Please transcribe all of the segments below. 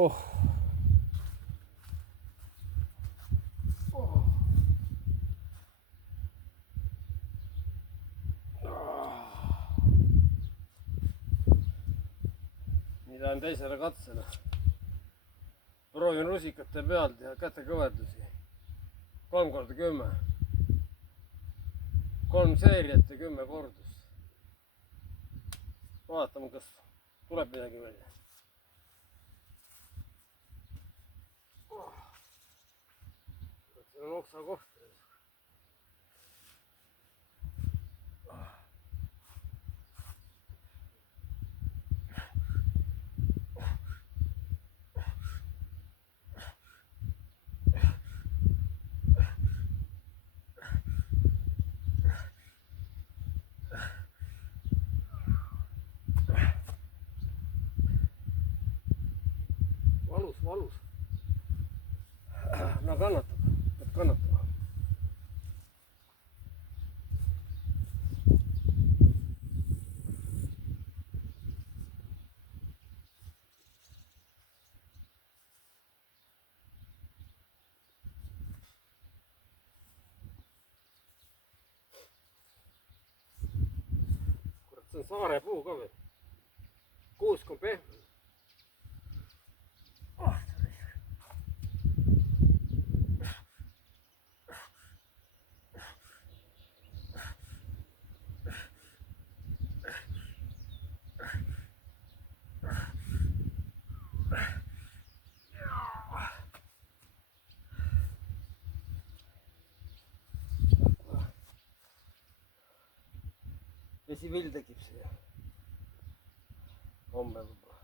Oh. Oh. Nüüd lähen teisele katsele. Proovin rusikate peal teha kätekõverdusi. 3 korda 10. 3 seeriat ja 10 kordust. Vaatame, kas tuleb midagi välja. Siin on oksa koht. Valus. No kannatab, peab kannatama. Kurat, see on saare puu ka veel. Kuusk on pehme. Vesivill tekib siia homme võib-olla.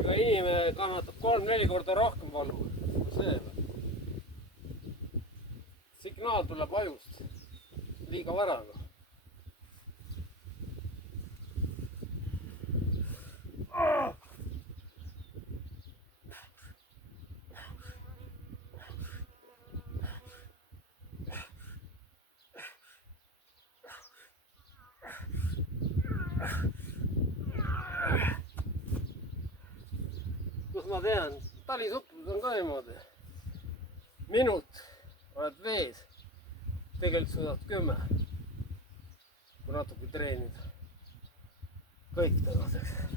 Ega inimene kannatab 3-4 korda rohkem valu. See signaal tuleb ajust liiga vara. Kus ma tean, talisuplus on ka niimoodi. Minut oled vees, tegelikult suudad 10, kui natuke treenida. Kõik tänaseks.